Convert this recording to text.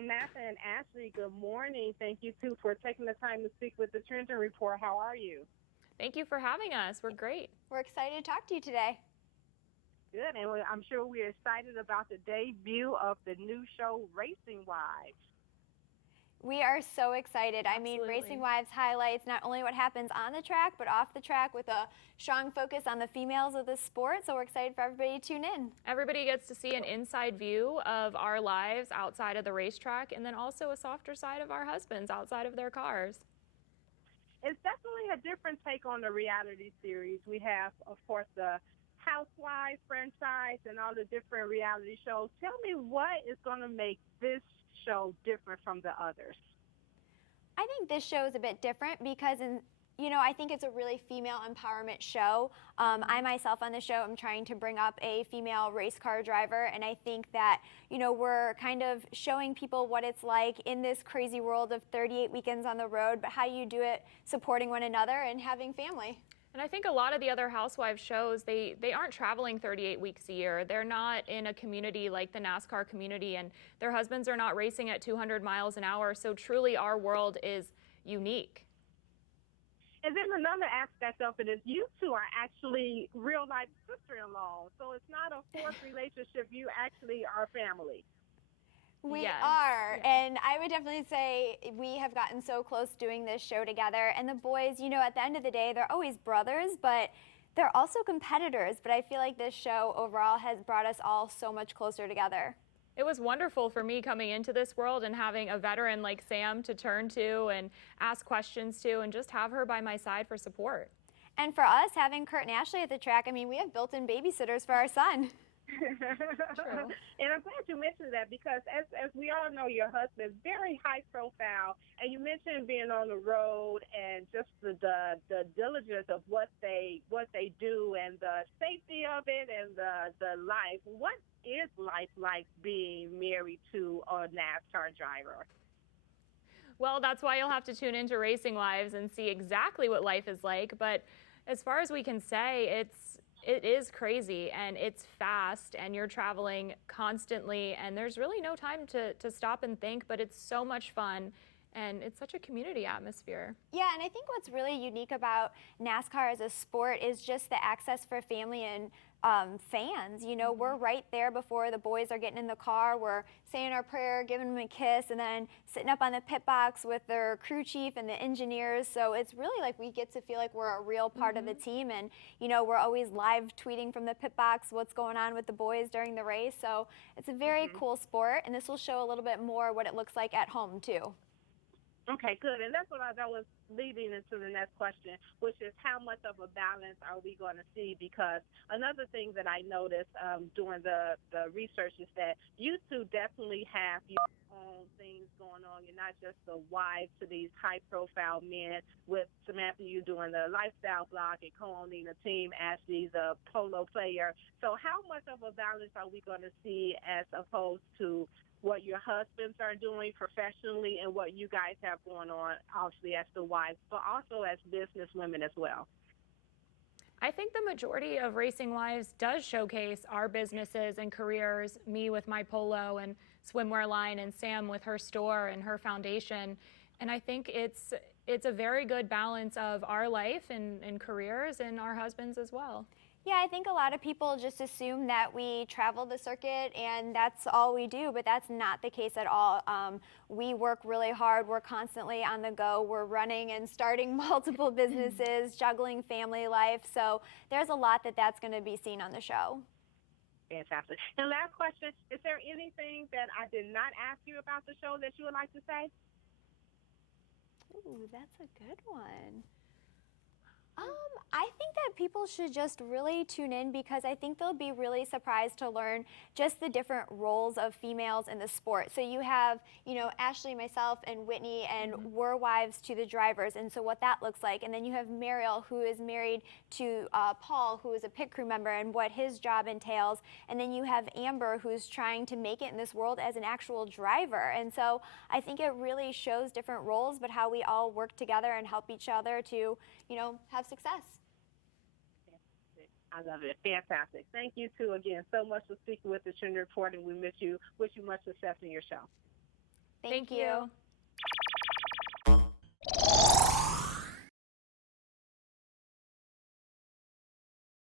Samatha and Ashley, good morning. Thank you, too, for taking the time to speak with the Trenton Report. How are you? Thank you for having us. We're great. We're excited to talk to you today. Good, and I'm sure we're excited about the debut of the new show, Racing Wives. We are so excited. Absolutely. I mean, Racing Wives highlights not only what happens on the track, but off the track with a strong focus on the females of the sport. So we're excited for everybody to tune in. Everybody gets to see an inside view of our lives outside of the racetrack, and then also a softer side of our husbands outside of their cars. It's definitely a different take on the reality series. We have, of course, the Housewives franchise and all the different reality shows. Tell me what is going to make this show different from the others? I think this show is a bit different because I think it's a really female empowerment show. I myself on the show am trying to bring up a female race car driver, and I think that, we're kind of showing people what it's like in this crazy world of 38 weekends on the road, but how you do it supporting one another and having family. And I think a lot of the other housewives shows, they aren't traveling 38 weeks a year. They're not in a community like the NASCAR community, and their husbands are not racing at 200 miles an hour. So truly our world is unique. And then another aspect of it is you two are actually real-life sister-in-law. So it's not a forced relationship. You actually are family. We Yes. are, Yeah. and I would definitely say we have gotten so close doing this show together. And the boys, at the end of the day, they're always brothers, but they're also competitors. But I feel like this show overall has brought us all so much closer together. It was wonderful for me coming into this world and having a veteran like Sam to turn to and ask questions to and just have her by my side for support. And for us, having Kurt and Ashley at the track, I mean, we have built-in babysitters for our son. True. And I'm glad you mentioned that because as we all know, your husband is very high profile, and you mentioned being on the road and just the diligence of what they do and the safety of it and the life. What is life like being married to a NASCAR driver? Well, that's why you'll have to tune into Racing Wives and see exactly what life is like. But as far as we can say, it is crazy and it's fast and you're traveling constantly and there's really no time to stop and think, but it's so much fun and it's such a community atmosphere. Yeah, and I think what's really unique about NASCAR as a sport is just the access for family and fans. We're right there before the boys are getting in the car. We're saying our prayer, giving them a kiss, and then sitting up on the pit box with their crew chief and the engineers. So it's really like we get to feel like we're a real part of the team. And, we're always live tweeting from the pit box what's going on with the boys during the race. So it's a very cool sport, and this will show a little bit more what it looks like at home, too. Okay, good. And that's what I was leading into the next question, which is how much of a balance are we going to see? Because another thing that I noticed doing the research is that you two definitely have your own things going on. You're not just the wife to these high-profile men. With Samantha, you doing the lifestyle blog and co-owning the team. Ashley's a polo player. So how much of a balance are we going to see as opposed to what your husbands are doing professionally and what you guys have going on, obviously, as the wives, but also as business women as well? I think the majority of Racing Wives does showcase our businesses and careers, me with my polo and swimwear line and Sam with her store and her foundation. And I think it's a very good balance of our life and careers and our husbands as well. Yeah, I think a lot of people just assume that we travel the circuit and that's all we do, but that's not the case at all. We work really hard. We're constantly on the go. We're running and starting multiple businesses, juggling family life. So there's a lot that's going to be seen on the show. Fantastic. And last question, is there anything that I did not ask you about the show that you would like to say? Ooh, that's a good one. I think that people should just really tune in because I think they'll be really surprised to learn just the different roles of females in the sport. So you have, Ashley, myself, and Whitney, and we're wives to the drivers, and so what that looks like. And then you have Mariel, who is married to Paul, who is a pit crew member, and what his job entails. And then you have Amber, who's trying to make it in this world as an actual driver. And so I think it really shows different roles, but how we all work together and help each other to, have success. I love it. Fantastic. Thank you, two, again, so much for speaking with the Trenton Report, and we wish you much success in your show. Thank you.